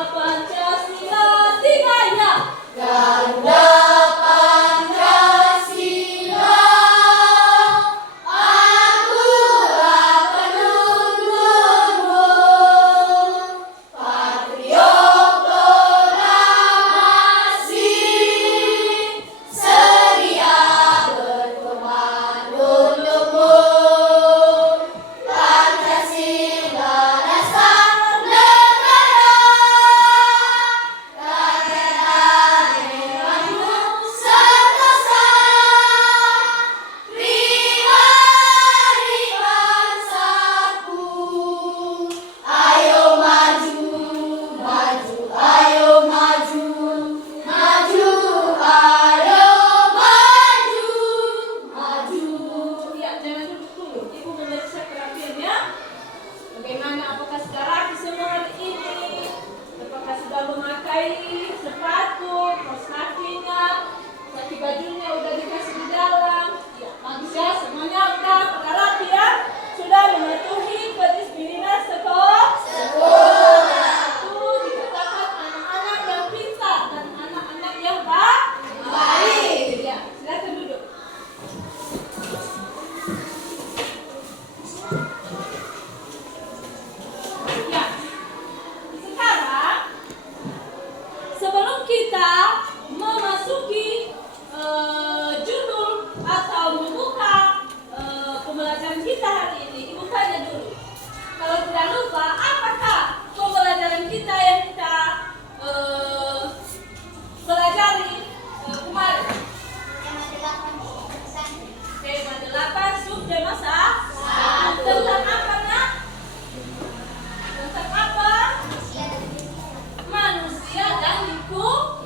Pancasila tiga ya. Ganda Pancasila, akulah penuntunmu, patriot proklamasi, sedia berkomando untukmu. Pancasila dasar negara, Ya, jangan duduk dulu. Ibu memeriksa kerapiannya. Bagaimana, apakah sudah rapi semua hari ini? Apakah sudah memakai sepatu, kaos kakinya, kaki bajunya udah dikasih di dalam? Ya, bagus ya, semuanya udah pada rapi ya. Sudah mematuhi kedisiplinan sekolah. Itu dikatakan anak-anak yang pintar dan anak-anak yang baik. Ya, silakan duduk. Ya, sekarang sebelum kita memasuki judul atau membuka pembelajaran kita hari ini, Ibu tanya dulu. Kalau tidak lupa, apakah pembelajaran kita yang kita pelajari kemarin? Tema 8 subtema tentang apa, Nak? Tentang apa? Manusia dan lingkungan.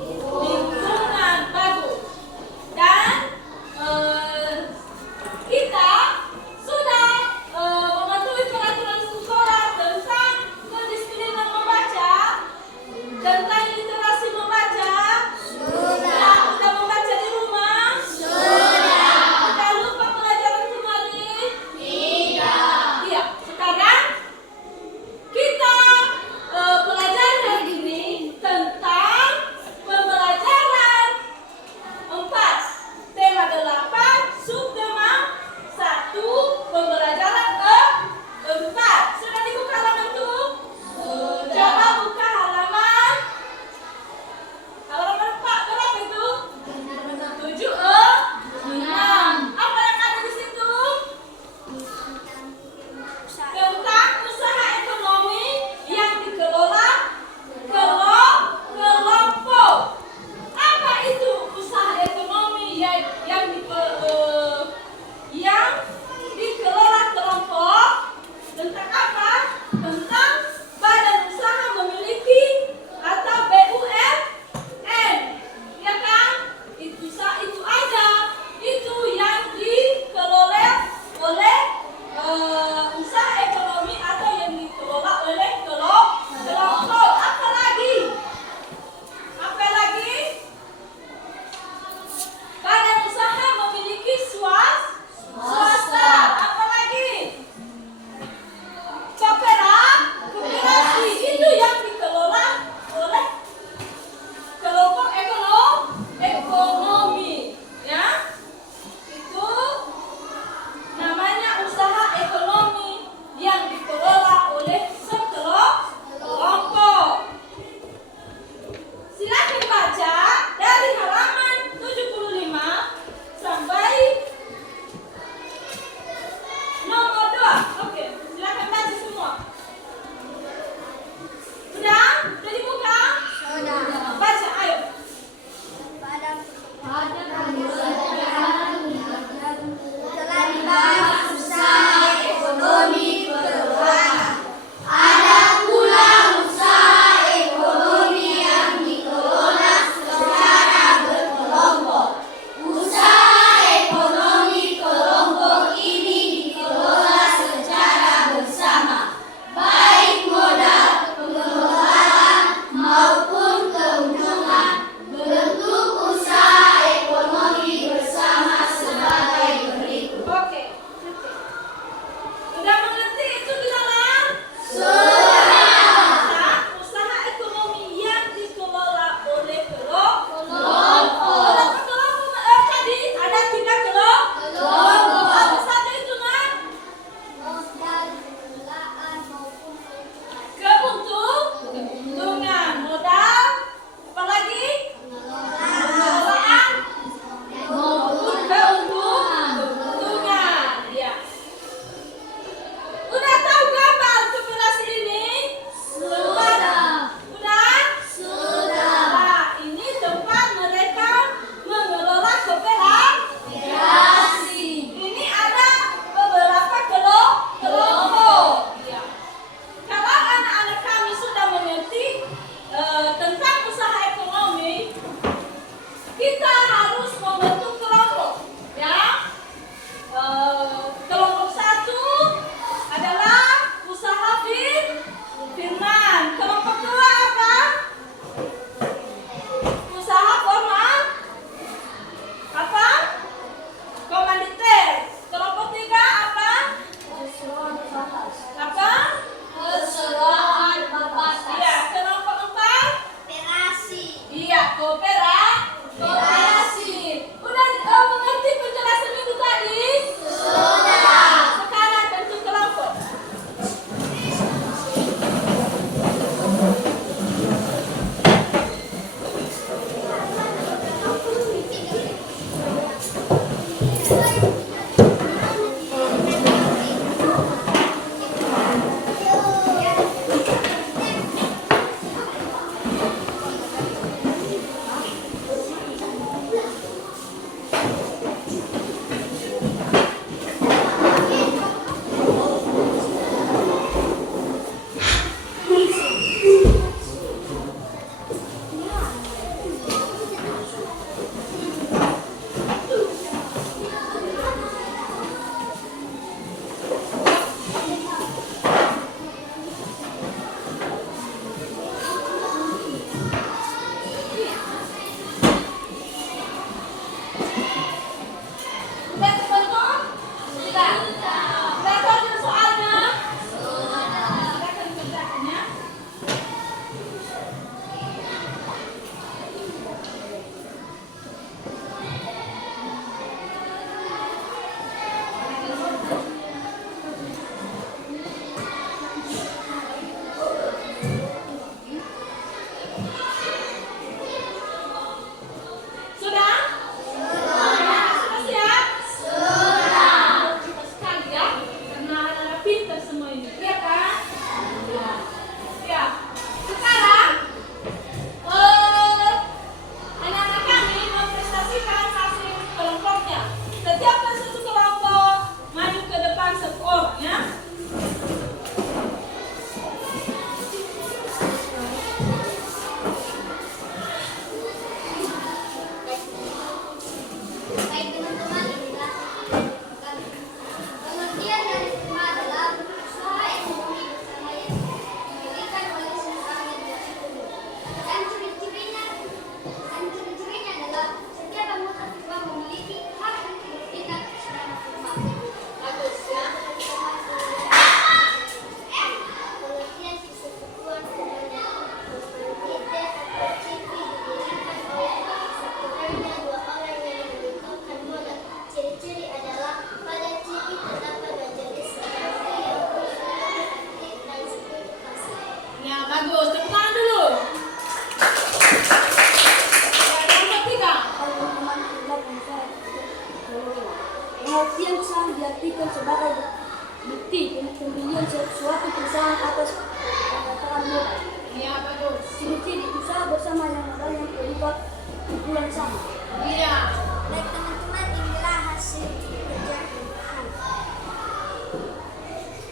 bulan sama. Iya. Baik teman-teman, inilah hasil kerja Tuhan.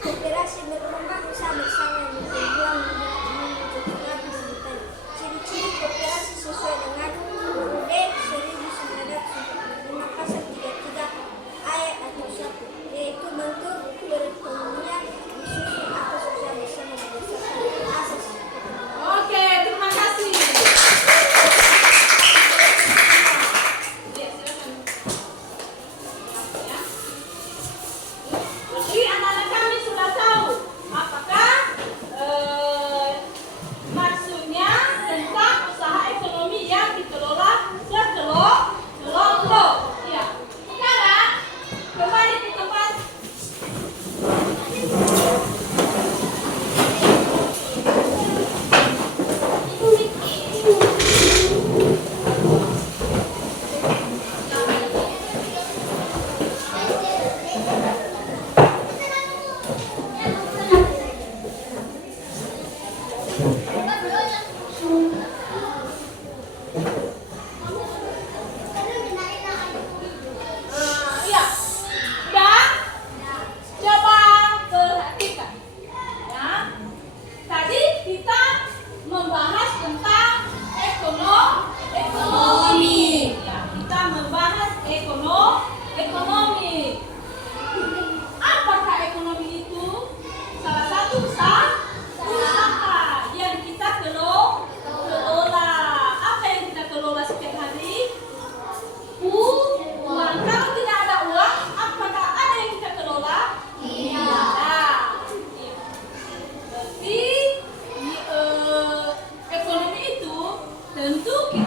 Kooperasi berkembang usaha bersama yang bertujuan menuju keberlanjutan. Ciri-ciri kooperasi sesuai dengan UUD 1945 pasal 33 ayat 1, yaitu bentuk perekonomian disusun atas usaha bersama berdasarkan asas. Oke, terima kasih. Ya, silakan. Ya. Jadi anak-anak kami sudah tahu apakah maksudnya tentang usaha ekonomi yang dikelola sekelompok. Ya. Sekarang kembali ke tempat. Iya. Dan coba perhatikan. Ya. Tadi kita membahas tentang ekonomi. Ya, kita membahas ekonomi. Apakah ekonomi itu? Salah satu usaha yang kita kelola. Apa yang kita kelola setiap hari? Uang. Kalau tidak ada uang, apakah ada yang kita kelola? Iya. Iya. Berarti ekonomi itu tentu kita